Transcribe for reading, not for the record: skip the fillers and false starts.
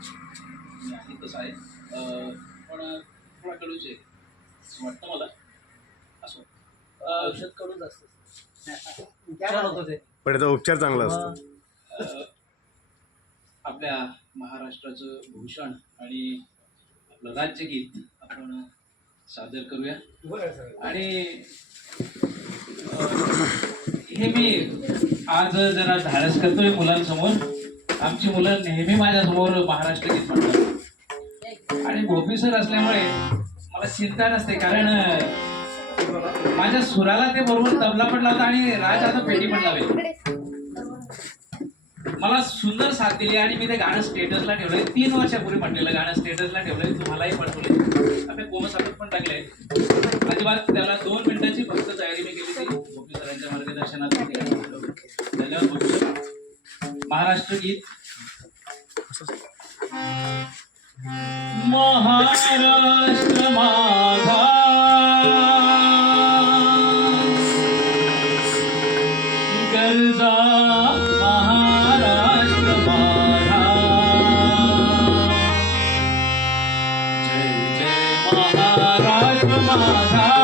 मी आहे तसं आहे. पण थोडा कडूच आहे असं वाटतं मला. असो. औषध कडूच असतं. उपचार होतो ते. पण याचा उपचार चांगला असतो. आपल्या महाराष्ट्राचं भूषण आणि आपलं राज्यगीत आपण सादर करूया. आणि हे मी आज जरा धाडस करतोय मुलांसमोर. आमची मुलं नेहमी माझ्यासमोर महाराष्ट्र गीत म्हणतात आणि भोपी सर असल्यामुळे मला चिंता नसते, कारण माझ्या सुराला ते बरोबर तबला पण लावतात आणि राज आता पेटी पण लावेल. मला सुंदर साथ दिली आणि मी ते गाणं स्टेटसला ठेवलंय. 3 वर्षापूर्वी म्हटलेलं गाणं स्टेटसला ठेवलंय. तुम्हालाही पाठवलंय. आपल्या कोमसाबत पण टाकलंय. अजिबात त्याला 2 मिनिटाची फक्त तयारी मी केली ती भोपी सरांच्या मार्गदर्शनात. धन्यवाद भोपी सर. महाराष्ट्र गीत. महाराष्ट्र माझा गरजा, महाराष्ट्र माझा जय जय महाराष्ट्र माझा.